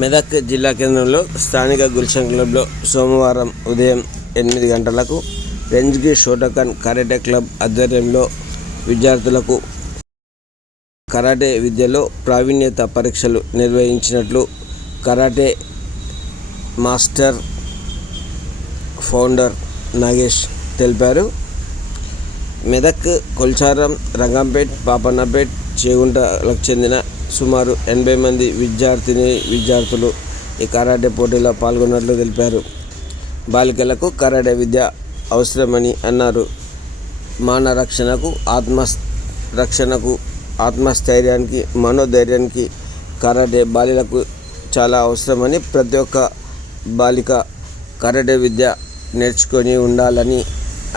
మెదక్ జిల్లా కేంద్రంలో స్థానిక గుల్షన్ క్లబ్లో సోమవారం ఉదయం ఎనిమిది గంటలకు రెంజ్గి షోటకన్ కరాటే క్లబ్ ఆధ్వర్యంలో విద్యార్థులకు కరాటే విద్యలో ప్రావీణ్యత పరీక్షలు నిర్వహించినట్లు కరాటే మాస్టర్ ఫౌండర్ నాగేష్ తెలిపారు. మెదక్ కొల్చారం రంగంపేట్ పాపన్నపేట్ చేగుంటలకు చెందిన సుమారు ఎనభై మంది విద్యార్థిని విద్యార్థులు ఈ కరాటే పోటీలో పాల్గొన్నట్లు తెలిపారు. బాలికలకు కరాటే విద్య అవసరమని అన్నారు. మాన రక్షణకు ఆత్మ రక్షణకు ఆత్మస్థైర్యానికి మనోధైర్యానికి కరాటే బాలికలకు చాలా అవసరమని ప్రతి ఒక్క బాలిక కరాటే విద్య నేర్చుకొని ఉండాలని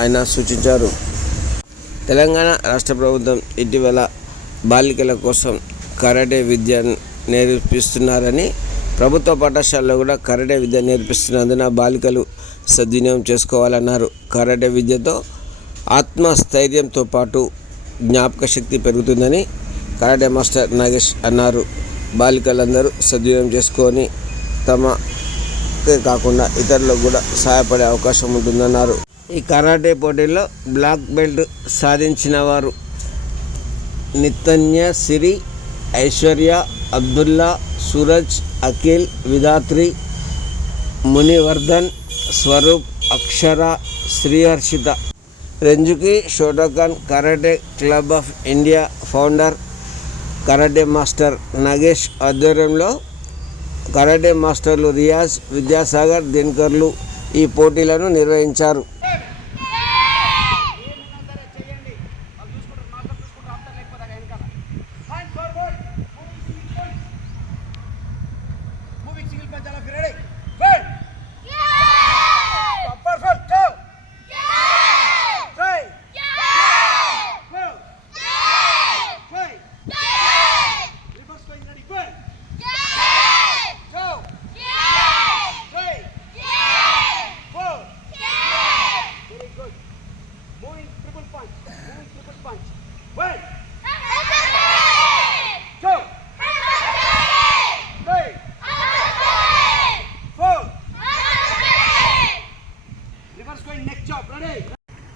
ఆయన సూచించారు. తెలంగాణ రాష్ట్ర ప్రభుత్వం ఇటీవల బాలికల కోసం కరాటే విద్య నేర్పిస్తున్నారని ప్రభుత్వ పాఠశాలలో కూడా కరాటే విద్య నేర్పిస్తున్నందున బాలికలు సద్వినియోగం చేసుకోవాలన్నారు. కరాటే విద్యతో ఆత్మస్థైర్యంతో పాటు జ్ఞాపక శక్తి పెరుగుతుందని కరాటే మాస్టర్ నాగేష్ అన్నారు. బాలికలందరూ సద్వినియోగం చేసుకొని తమకే కాకుండా ఇతరులకు కూడా సహాయపడే అవకాశం ఉంటుందన్నారు. ఈ కరాటే పోటీల్లో బ్లాక్ బెల్ట్ సాధించిన వారు Nitanya Siri Aishwarya Abdullah Suraj Akhil Vidhatri Munivardhan Swaroop Akshara Sriharshita. Renjuki Shotokan karate club of India founder karate master Nagesh ఆధ్వర్యంలో కరాటే మాస్టర్లు రియాజ్ విద్యాసాగర్ దినకర్లు ఈ పోటీలను నిర్వహించారు.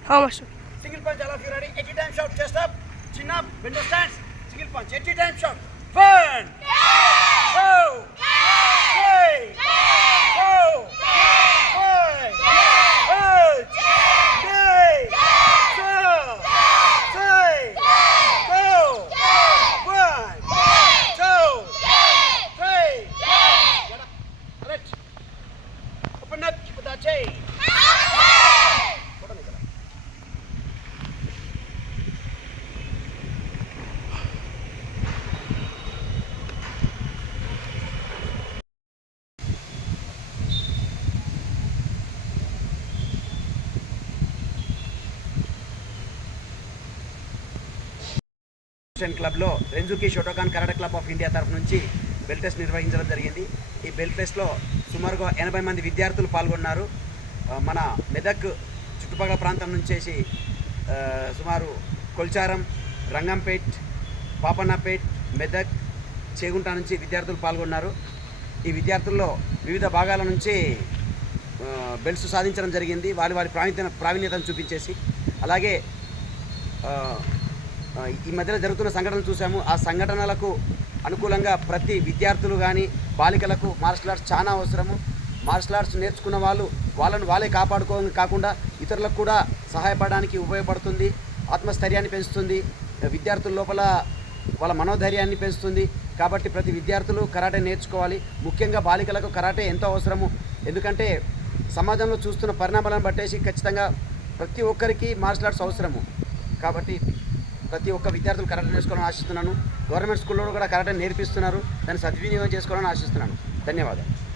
How much? Single punch. All of you ready? 80 times shot. Chest up. Chin up. Window stance. Single punch. 80 times shot. One. Two. Christian క్లబ్లో Renjuki Shotokan karate club of India తరఫు నుంచి bell test నిర్వహించడం జరిగింది. ఈ bell టెస్ట్లో సుమారుగా ఎనభై మంది విద్యార్థులు పాల్గొన్నారు. మన మెదక్ చుట్టుపక్కల ప్రాంతం నుంచేసి సుమారు కొల్చారం రంగంపేట్ పాపన్నపేట్ మెదక్ చేగుంట నుంచి విద్యార్థులు పాల్గొన్నారు. ఈ విద్యార్థుల్లో వివిధ భాగాల నుంచి బెల్స్ బెల్ట్స్ సాధించడం జరిగింది. వారి వారి ప్రావీణ్యత ప్రావీణ్యతను చూపించేసి అలాగే ఈ మధ్యలో జరుగుతున్న సంఘటనలు చూసాము. ఆ సంఘటనలకు అనుకూలంగా ప్రతి విద్యార్థులు కానీ బాలికలకు మార్షల్ ఆర్ట్స్ చాలా అవసరము. మార్షల్ ఆర్ట్స్ నేర్చుకున్న వాళ్ళు వాళ్ళను వాళ్ళే కాపాడుకో కాకుండా ఇతరులకు కూడా సహాయపడడానికి ఉపయోగపడుతుంది ఆత్మస్థైర్యాన్ని పెంచుతుంది. విద్యార్థుల లోపల వాళ్ళ మనోధైర్యాన్ని పెంచుతుంది. కాబట్టి ప్రతి విద్యార్థులు కరాటే నేర్చుకోవాలి. ముఖ్యంగా బాలికలకు కరాటే ఎంతో అవసరము. ఎందుకంటే సమాజంలో చూస్తున్న పరిణామాలను బట్టేసి ఖచ్చితంగా ప్రతి ఒక్కరికి మార్షల్ ఆర్ట్స్ అవసరము. కాబట్టి ప్రతి ఒక్క విద్యార్థులు కరెక్ట్ నేర్చుకోవాలని ఆశిస్తున్నాను. గవర్నమెంట్ స్కూల్లో కూడా కరెక్ట్ నేర్పిస్తున్నారు. దాన్ని సద్వినియోగం చేసుకోవాలని ఆశిస్తున్నాను. ధన్యవాదాలు.